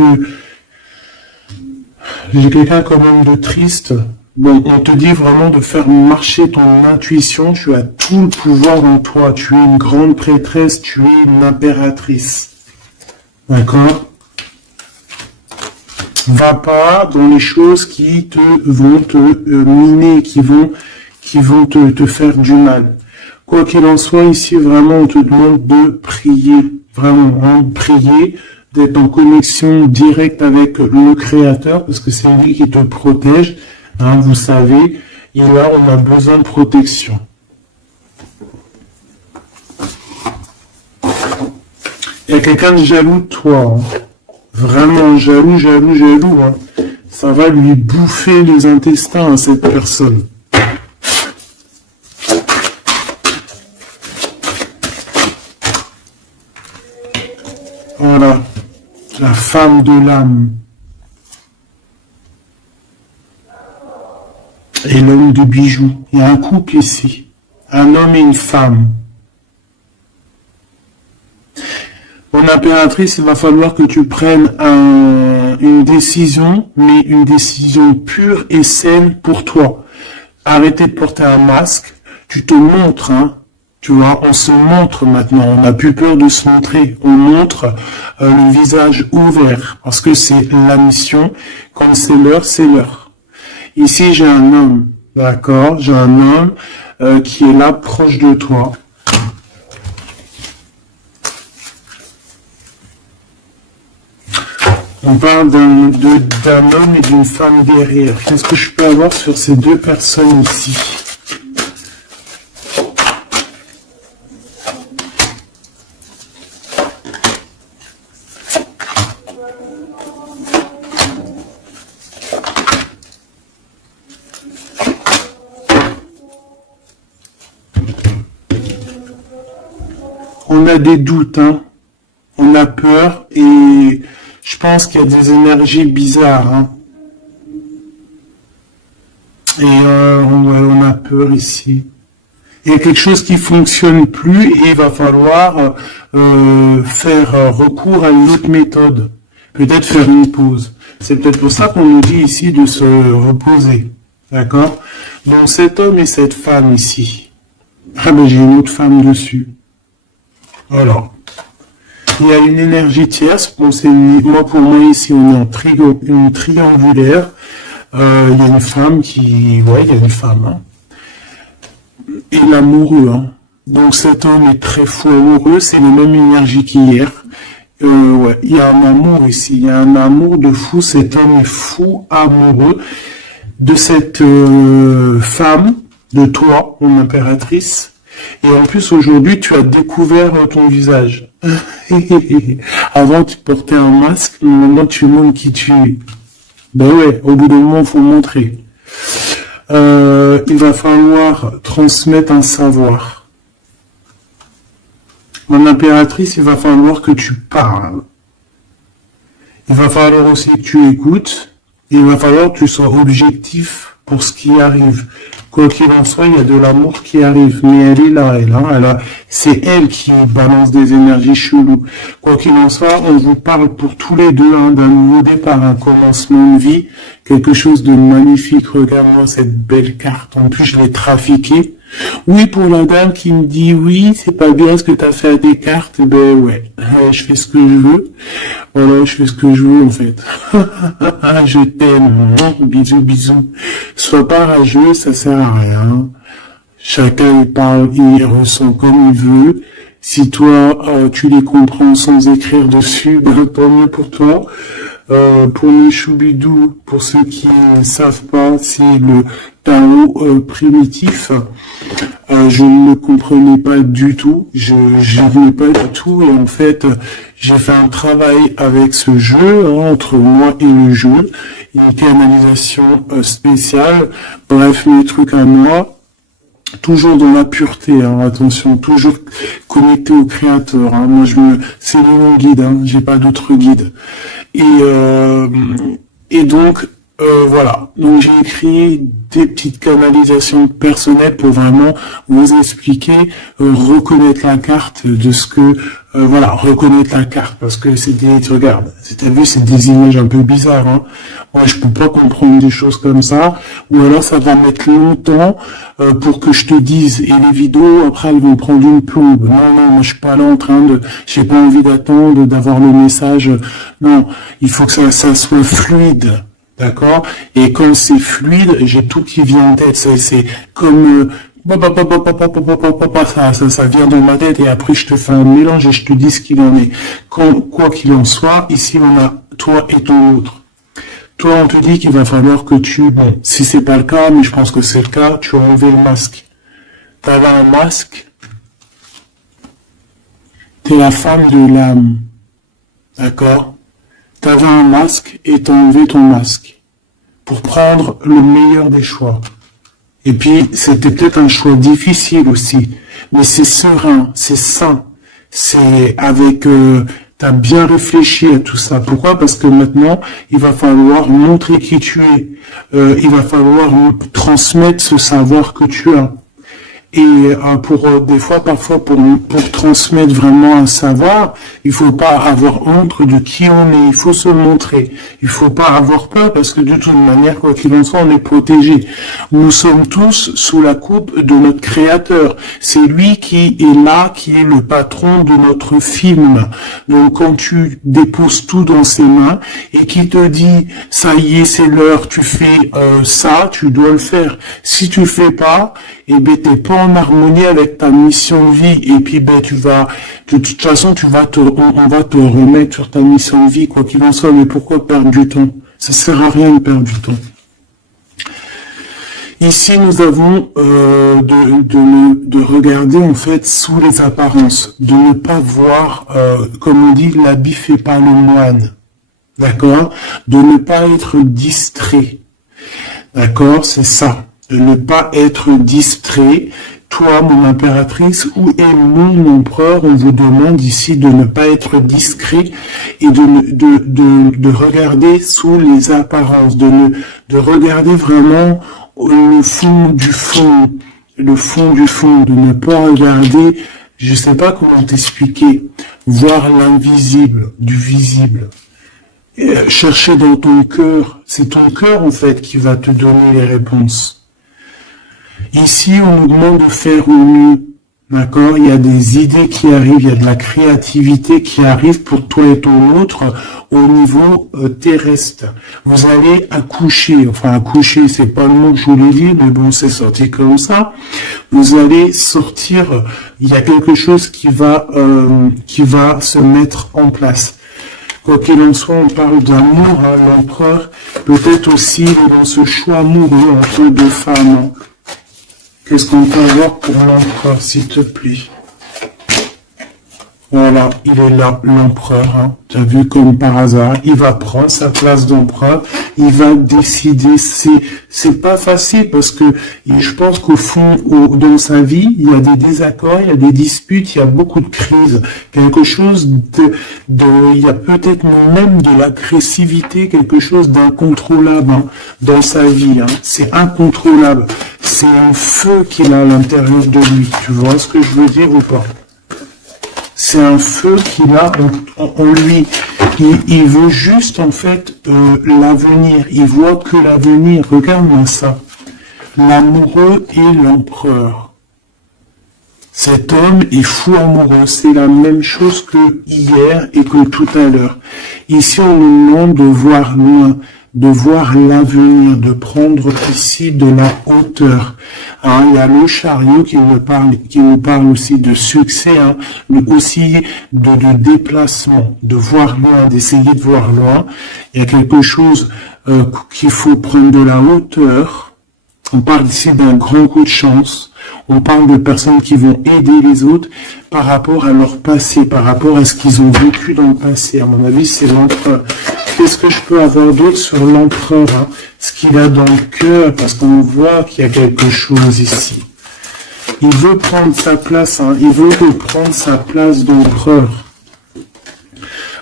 quand même de triste. Bon, on te dit vraiment de faire marcher ton intuition. Tu as tout le pouvoir en toi. Tu es une grande prêtresse. Tu es une impératrice. D'accord? Va pas dans les choses qui vont te miner, qui qui vont te faire du mal. Quoi qu'il en soit, ici, vraiment, on te demande de prier, vraiment, hein, prier, d'être en connexion directe avec le Créateur, parce que c'est lui qui te protège, hein, vous savez, et là, on a besoin de protection. Il y a quelqu'un de jaloux de toi, hein. Vraiment jaloux, hein. Ça va lui bouffer les intestins à cette personne. Voilà, la femme de l'âme. Et l'homme de bijoux. Il y a un couple ici. Un homme et une femme. Mon impératrice, il va falloir que tu prennes une décision, mais une décision pure et saine pour toi. Arrêtez de porter un masque. Tu te montres, hein. Tu vois, on se montre maintenant, on n'a plus peur de se montrer, on montre le visage ouvert, parce que c'est la mission, quand c'est l'heure, c'est l'heure. Ici, j'ai un homme, d'accord, j'ai un homme qui est là, proche de toi. On parle d'un homme et d'une femme guerrière. Qu'est-ce que je peux avoir sur ces deux personnes ici ? On a des doutes, hein. On a peur et je pense qu'il y a des énergies bizarres, hein. Et on a peur ici. Il y a quelque chose qui fonctionne plus et il va falloir faire recours à une autre méthode. Peut-être faire une pause. C'est peut-être pour ça qu'on nous dit ici de se reposer. D'accord? Donc cet homme et cette femme ici. Ah ben j'ai une autre femme dessus. Voilà. Il y a une énergie tierce. Bon, moi pour moi ici on est en triangulaire. Il y a une femme qui, ouais, il y a une femme. Hein. Et l'amoureux. Hein. Donc cet homme est très fou amoureux. C'est la même énergie qu'hier. Ouais, il y a un amour ici. Il y a un amour de fou. Cet homme est fou amoureux de cette femme, de toi, mon impératrice. Et en plus, aujourd'hui, tu as découvert ton visage. Avant, tu portais un masque, mais maintenant, tu montres qui tu es. Ben ouais, au bout d'un moment, il faut montrer. Il va falloir transmettre un savoir. Mon impératrice, il va falloir que tu parles. Il va falloir aussi que tu écoutes. Il va falloir que tu sois objectif pour ce qui arrive. Quoi qu'il en soit, il y a de l'amour qui arrive, mais elle est là, c'est elle qui balance des énergies cheloues. Quoi qu'il en soit, on vous parle pour tous les deux hein, d'un nouveau départ, un commencement de vie, quelque chose de magnifique. Regarde-moi cette belle carte, en plus je l'ai trafiquée. Oui, pour la dame qui me dit oui, c'est pas bien ce que tu as fait à tes cartes, ben ouais, je fais ce que je veux. Voilà, je fais ce que je veux en fait. Je t'aime, bisous, bisous. Sois pas rageux, ça sert à rien. Chacun il parle, il ressent comme il veut. Si toi, tu les comprends sans écrire dessus, ben tant mieux pour toi. Pour les choubidous, pour ceux qui ne savent pas, c'est le Tao primitif. Je ne le comprenais pas du tout, je n'aimais pas du tout, et en fait, j'ai fait un travail avec ce jeu, hein, entre moi et le jeu, une canalisation spéciale, bref, mes trucs à moi, toujours dans la pureté, hein, attention, toujours connecté au créateur, hein, moi c'est mon guide, hein, j'ai pas d'autre guide. Et donc, voilà. Donc j'ai écrit des petites canalisations personnelles pour vraiment vous expliquer, reconnaître la carte de ce que, voilà, reconnaître la carte parce que c'est des, regarde, t'as vu, c'est des images un peu bizarres. Hein. Moi, je peux pas comprendre des choses comme ça, ou alors ça va mettre longtemps pour que je te dise. Et les vidéos après elles vont prendre une plombe. Non, non, moi je suis pas là en train de, j'ai pas envie d'attendre, d'avoir le message. Non, il faut que ça soit fluide. D'accord? Et comme c'est fluide, j'ai tout qui vient en tête. C'est comme ça vient dans ma tête et après je te fais un mélange et je te dis ce qu'il en est. Quoi qu'il en soit, ici on a toi et ton autre. Toi, on te dit qu'il va falloir que bon, si c'est pas le cas, mais je pense que c'est le cas, tu as enlevé le masque. T'avais un masque, t'es la femme de l'âme. D'accord? T'avais un masque et t'as enlevé ton masque pour prendre le meilleur des choix. Et puis, c'était peut-être un choix difficile aussi, mais c'est serein, c'est sain, c'est avec... t'as bien réfléchi à tout ça. Pourquoi? Parce que maintenant, il va falloir montrer qui tu es. Il va falloir transmettre ce savoir que tu as. Et des fois, parfois, pour transmettre vraiment un savoir, il faut pas avoir honte de qui on est. Il faut se montrer. Il faut pas avoir peur parce que de toute manière, quoi qu'il en soit, on est protégé. Nous sommes tous sous la coupe de notre Créateur. C'est lui qui est là, qui est le patron de notre film. Donc, quand tu déposes tout dans ses mains et qu'il te dit, ça y est, c'est l'heure, tu fais ça, tu dois le faire. Si tu le fais pas, eh ben, t'es pas en harmonie avec ta mission de vie, et puis ben de toute façon on va te remettre sur ta mission de vie, quoi qu'il en soit. Mais pourquoi perdre du temps? Ça sert à rien de perdre du temps. Ici nous avons de regarder en fait sous les apparences, de ne pas voir, comme on dit, l'habit fait pas le moine, d'accord? De ne pas être distrait, d'accord? C'est ça. De ne pas être distrait. Toi, mon impératrice, où est mon empereur? On vous demande ici de ne pas être discret et de regarder sous les apparences, de regarder vraiment le fond du fond, de ne pas regarder, je sais pas comment t'expliquer, voir l'invisible du visible. Chercher dans ton cœur, c'est ton cœur en fait qui va te donner les réponses. Ici, on nous demande de faire au mieux, d'accord? Il y a des idées qui arrivent, il y a de la créativité qui arrive pour toi et ton autre au niveau terrestre. Vous allez accoucher, enfin accoucher, c'est pas le mot que je voulais dire, mais bon, c'est sorti comme ça. Vous allez sortir, il y a quelque chose qui va se mettre en place. Quoi qu'il en soit, on parle d'amour, hein, l'empereur, peut-être aussi dans ce choix amoureux entre deux femmes. Qu'est-ce qu'on peut avoir pour l'empereur, s'il te plaît? Voilà, il est là, l'empereur. Hein. Tu as vu comme par hasard, il va prendre sa place d'empereur, il va décider. C'est pas facile parce que je pense qu'au fond, dans sa vie, il y a des désaccords, il y a des disputes, il y a beaucoup de crises. Quelque chose il y a peut-être même de l'agressivité, quelque chose d'incontrôlable hein, dans sa vie. Hein. C'est incontrôlable. C'est un feu qu'il a à l'intérieur de lui. Tu vois ce que je veux dire ou pas? C'est un feu qu'il a en lui. Il veut juste, en fait, l'avenir. Il voit que l'avenir. Regarde-moi ça. L'amoureux et l'empereur. Cet homme est fou amoureux. C'est la même chose que hier et que tout à l'heure. Ici, on nous demande de voir loin, de voir l'avenir, de prendre ici de la hauteur. Hein, il y a le chariot qui nous parle aussi de succès, hein, mais aussi de déplacement, de voir loin, d'essayer de voir loin. Il y a quelque chose qu'il faut prendre de la hauteur. On parle ici d'un grand coup de chance. On parle de personnes qui vont aider les autres par rapport à leur passé, par rapport à ce qu'ils ont vécu dans le passé. À mon avis, c'est l'empereur. Qu'est-ce que je peux avoir d'autre sur l'empereur, hein? Ce qu'il a dans le cœur, parce qu'on voit qu'il y a quelque chose ici. Il veut prendre sa place, hein? Il veut reprendre sa place d'empereur.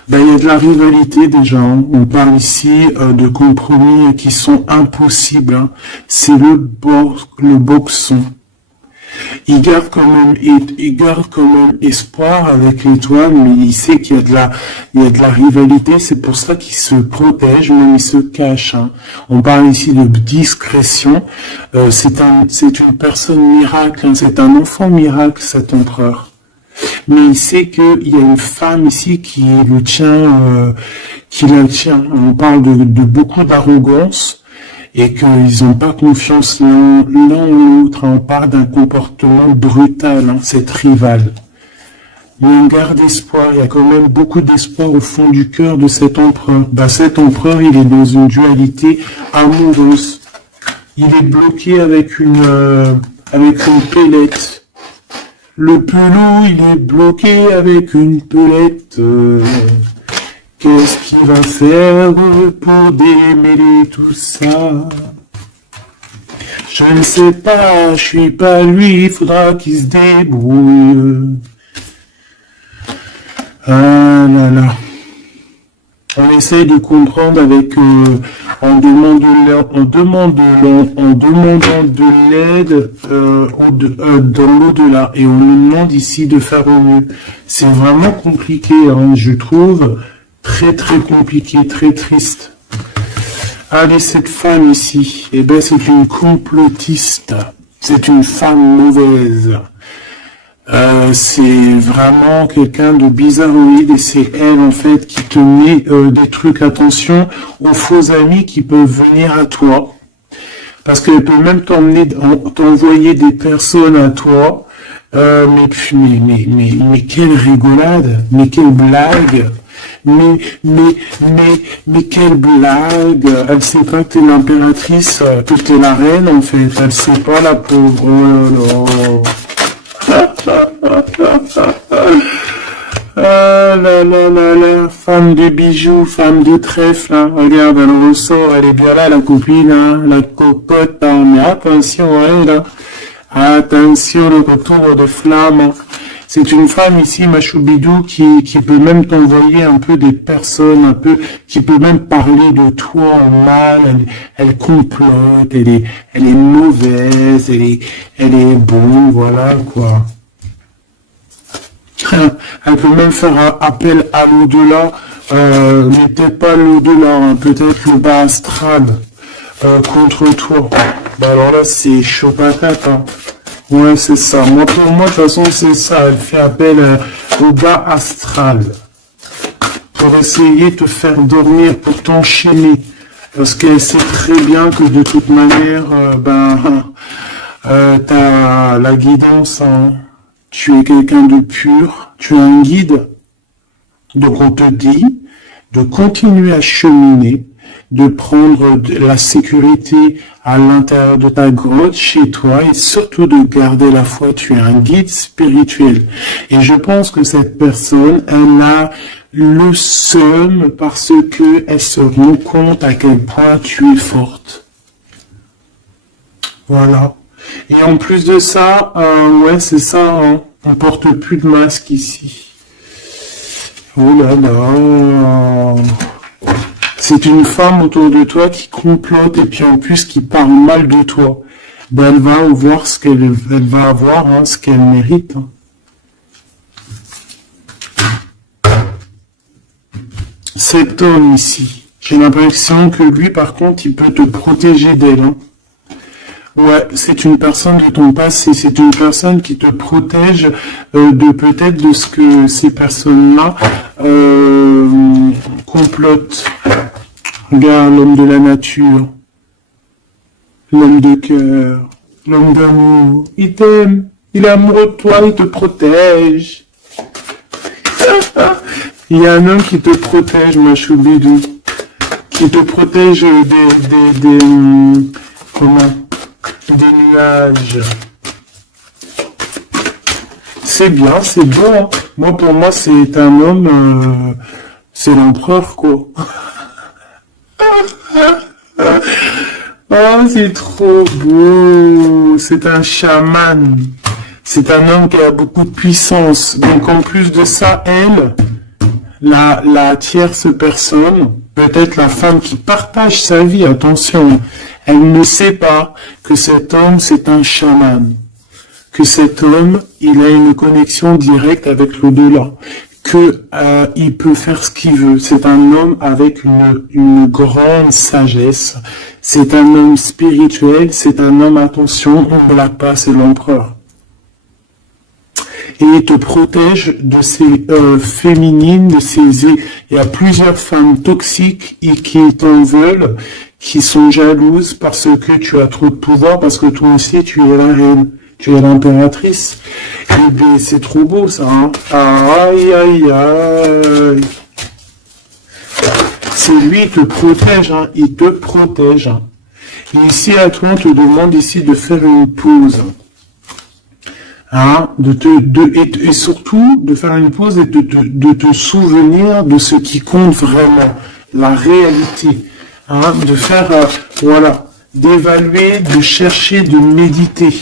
Ben, il y a de la rivalité déjà. Hein. On parle ici de compromis qui sont impossibles. Hein. C'est le boxon. Il garde quand même espoir avec l'étoile, mais il sait qu'il y a de la rivalité. C'est pour ça qu'il se protège, même il se cache. Hein. On parle ici de discrétion. C'est une personne miracle. Hein. C'est un enfant miracle, cet empereur. mais il sait qu'il y a une femme ici qui le tient, qui la tient. On parle de beaucoup d'arrogance et qu'ils n'ont pas confiance l'un en l'autre. On parle d'un comportement brutal, hein, cette rivale. Mais on garde espoir, il y a quand même beaucoup d'espoir au fond du cœur de cet empereur. Bah, cet empereur, il est dans une dualité amoureuse. Il est bloqué avec une pelette. Le pelot, il est bloqué avec une pelette. Qu'est-ce qu'il va faire pour démêler tout ça? Je ne sais pas, je suis pas lui, il faudra qu'il se débrouille. Ah là là. On essaye de comprendre avec, en demandant de l'aide dans l'au-delà, et on nous demande ici de faire au mieux. C'est vraiment compliqué, hein, je trouve, très très compliqué, très triste. Allez, cette femme ici, eh ben c'est une complotiste, c'est une femme mauvaise. C'est vraiment quelqu'un de bizarroïde et c'est elle en fait qui te met des trucs. Attention aux faux amis qui peuvent venir à toi parce qu'elle peut même t'envoyer des personnes à toi. Mais quelle rigolade, mais quelle blague, mais quelle blague. Elle sait pas que t'es l'impératrice, que t'es la reine en fait. Elle sait pas, la pauvre. Oh là là. Ah là là là là, femme de bijoux, femme de trèfle, hein. Regarde, elle ressort, elle est bien là, la copine, hein, la cocotte, hein. Mais attention à elle, hein. Attention, le retour de flamme, hein. C'est une femme ici, Machoubidou, qui peut même t'envoyer un peu des personnes, qui peut même parler de toi en mal, elle complote, elle est mauvaise, elle est bon, voilà, quoi. Elle peut même faire appel à l'au-delà, mais peut-être pas l'au-delà, hein, peut-être le bas astral, contre toi. Bah alors là, c'est chaud patate, hein. Ouais, c'est ça. Moi, pour moi, de toute façon, c'est ça. Elle fait appel au bas astral pour essayer de te faire dormir, pour t'enchaîner. Parce qu'elle sait très bien que de toute manière, t'as la guidance, hein. Tu es quelqu'un de pur, tu as un guide. Donc on te dit de continuer à cheminer, de prendre la sécurité à l'intérieur de ta grotte chez toi et surtout de garder la foi. Tu es un guide spirituel. Et je pense que cette personne, elle a le seum parce que elle se rend compte à quel point tu es forte. Voilà. Et en plus de ça, ouais, c'est ça, hein, on porte plus de masque ici. Oh là là. C'est une femme autour de toi qui complote et puis en plus qui parle mal de toi. Ben, elle va voir ce qu'elle va avoir, hein, ce qu'elle mérite. Hein. Cet homme ici, j'ai l'impression que lui, par contre, il peut te protéger d'elle. Hein. Ouais, c'est une personne de ton passé, c'est une personne qui te protège de peut-être de ce que ces personnes-là complotent. Regarde l'homme de la nature, l'homme de cœur, l'homme d'amour, il t'aime, il est amoureux de toi, il te protège. Il y a un homme qui te protège, ma choubidou, qui te protège des nuages. C'est bien, c'est beau. Hein. Moi, pour moi, c'est un homme, c'est l'empereur, quoi. Oh, c'est trop beau. C'est un chaman. C'est un homme qui a beaucoup de puissance. Donc, en plus de ça, elle, la tierce personne, peut-être la femme qui partage sa vie, attention, elle ne sait pas que cet homme, c'est un chaman. Que cet homme, il a une connexion directe avec l'au-delà. Que il peut faire ce qu'il veut. C'est un homme avec une grande sagesse. C'est un homme spirituel. C'est un homme, attention, on ne blague pas, c'est l'empereur. et il te protège de ces féminines, de ces... Il y a plusieurs femmes toxiques et qui t'en veulent, qui sont jalouses parce que tu as trop de pouvoir, parce que toi aussi tu es la reine, tu es l'impératrice. Et bien c'est trop beau ça, hein. Aïe aïe aïe. C'est lui, il te protège, hein, il te protège. Hein. Et ici, à toi, on te demande ici de faire une pause. Hein, et surtout, de faire une pause et de te souvenir de ce qui compte vraiment, la réalité. Hein, de faire, voilà, d'évaluer, de chercher, de méditer.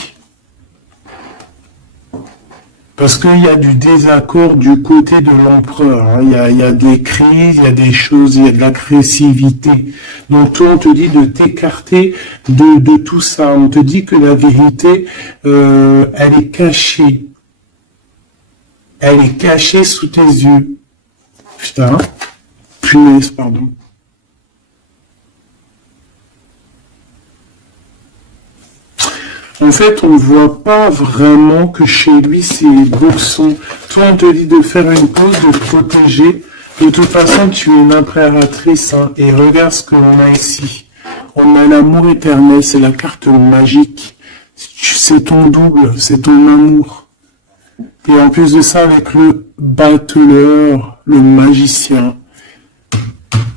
Parce qu'il y a du désaccord du côté de l'empereur. Hein. Il y a des crises, il y a des choses, il y a de l'agressivité. Donc toi, on te dit de t'écarter de tout ça. On te dit que la vérité, elle est cachée. Elle est cachée sous tes yeux. Putain. Punaise, pardon. En fait, on ne voit pas vraiment que chez lui, c'est boxon. Toi, on te dit de faire une pause, de protéger. De toute façon, tu es une impératrice. Hein, et regarde ce que l'on a ici. On a l'amour éternel, c'est la carte magique. C'est ton double, c'est ton amour. Et en plus de ça, avec le battleur, le magicien.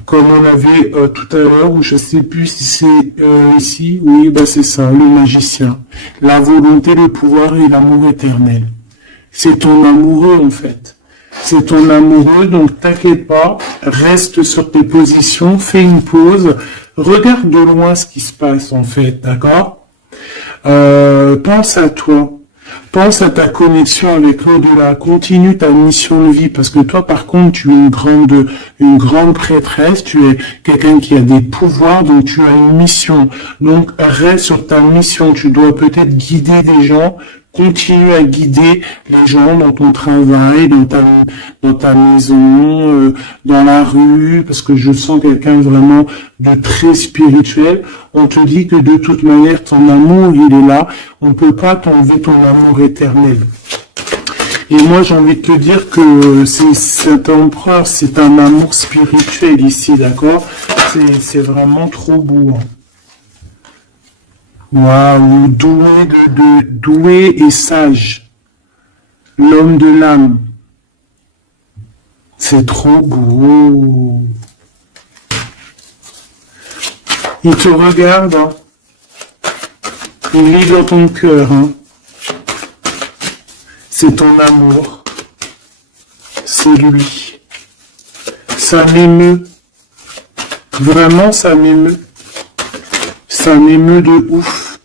Comme on avait tout à l'heure, ou je sais plus si c'est ici, oui, bah c'est ça, le magicien. La volonté, le pouvoir et l'amour éternel. C'est ton amoureux en fait. C'est ton amoureux, donc t'inquiète pas, reste sur tes positions, fais une pause, regarde de loin ce qui se passe en fait, d'accord? Pense à toi. Pense à ta connexion avec l'au-delà, continue ta mission de vie, parce que toi, par contre, tu es une grande prêtresse, tu es quelqu'un qui a des pouvoirs, donc tu as une mission. Donc, reste sur ta mission, tu dois peut-être guider des gens, continue à guider les gens dans ton travail, dans ta maison, dans la rue, parce que je sens quelqu'un vraiment de très spirituel. On te dit que de toute manière, ton amour, il est là. On ne peut pas t'enlever ton amour éternel. Et moi, j'ai envie de te dire que cet empereur, c'est un amour spirituel ici, d'accord? C'est vraiment trop beau. Hein. Waouh, doué et sage. L'homme de l'âme. C'est trop beau. Il te regarde. Hein. Il lit dans ton cœur. Hein. C'est ton amour. C'est lui. Ça m'émeut. Vraiment, ça m'émeut. Ça m'émeut de ouf.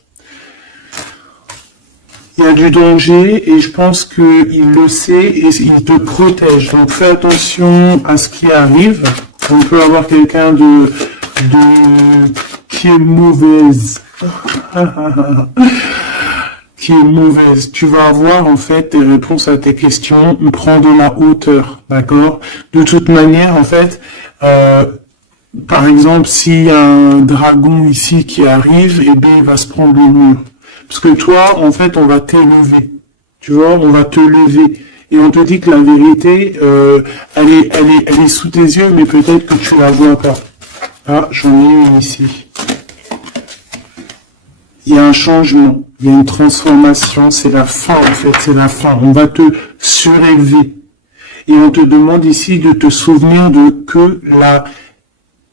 Il y a du danger et je pense qu'il le sait et il te protège. Donc fais attention à ce qui arrive. On peut avoir quelqu'un qui est mauvaise. Qui est mauvaise. Tu vas avoir en fait tes réponses à tes questions. Prends de la hauteur, d'accord? De toute manière, en fait, par exemple, s'il y a un dragon ici qui arrive, eh bien, il va se prendre le mur. Parce que toi, en fait, on va t'élever. Tu vois, on va te lever. Et on te dit que la vérité, elle est sous tes yeux, mais peut-être que tu la vois pas. Ah, j'en ai une ici. Il y a un changement, il y a une transformation, c'est la fin, en fait, c'est la fin. On va te surélever. Et on te demande ici de te souvenir de que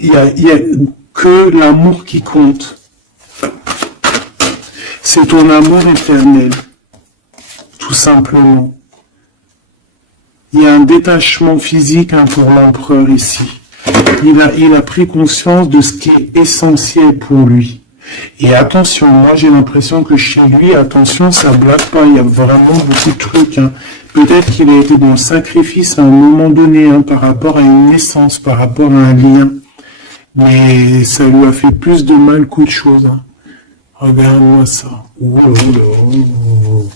il y a que l'amour qui compte. C'est ton amour éternel, tout simplement. Il y a un détachement physique hein, pour l'empereur ici. Il a pris conscience de ce qui est essentiel pour lui. Et attention, moi j'ai l'impression que chez lui, attention, ça blague pas, il y a vraiment beaucoup de trucs. Hein. Peut-être qu'il a été dans le sacrifice à un moment donné, hein, par rapport à une naissance, par rapport à un lien. Mais ça lui a fait plus de mal qu'autre chose. Hein. Regarde-moi ça. Oh, oh, oh.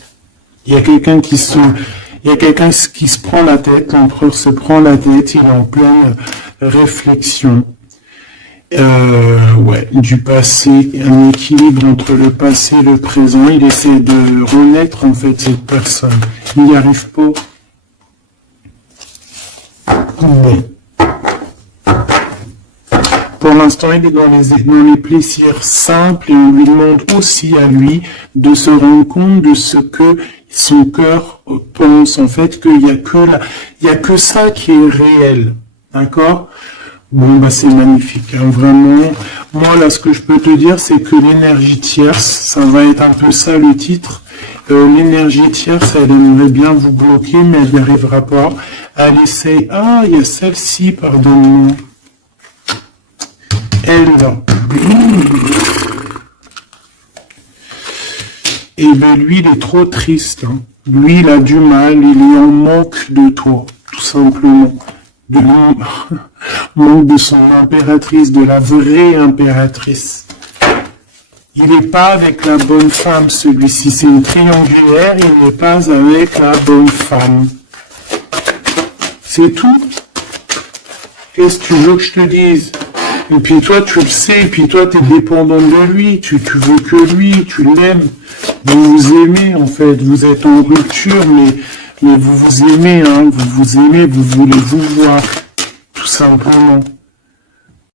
Il y a quelqu'un qui se prend la tête, l'empereur se prend la tête, il est en pleine réflexion. Ouais, du passé, un équilibre entre le passé et le présent. Il essaie de renaître en fait cette personne. Il n'y arrive pas. Mais pour l'instant, il est dans les plaisirs simples et on lui demande aussi à lui de se rendre compte de ce que son cœur pense. En fait, qu'il n'y a il y a que ça qui est réel. D'accord? Bon, bah, c'est magnifique, hein, vraiment. Moi, là, ce que je peux te dire, c'est que l'énergie tierce, ça va être un peu ça le titre. L'énergie tierce, elle aimerait bien vous bloquer, mais elle n'y arrivera pas. Elle essaie. Ah, il y a celle-ci, pardonne-moi. Elle, là. Et ben, lui, il est trop triste. Hein. Lui, il a du mal, il est en manque de toi, tout simplement. De manque de son impératrice, de la vraie impératrice. Il n'est pas avec la bonne femme, celui-ci. C'est une triangulaire, il n'est pas avec la bonne femme. C'est tout. Qu'est-ce que tu veux que je te dise? Et puis toi, tu le sais, et puis toi, tu es dépendant de lui, tu veux que lui, tu l'aimes. Vous vous aimez, en fait, vous êtes en rupture, mais vous vous aimez, hein, vous vous aimez, vous voulez vous voir, tout simplement.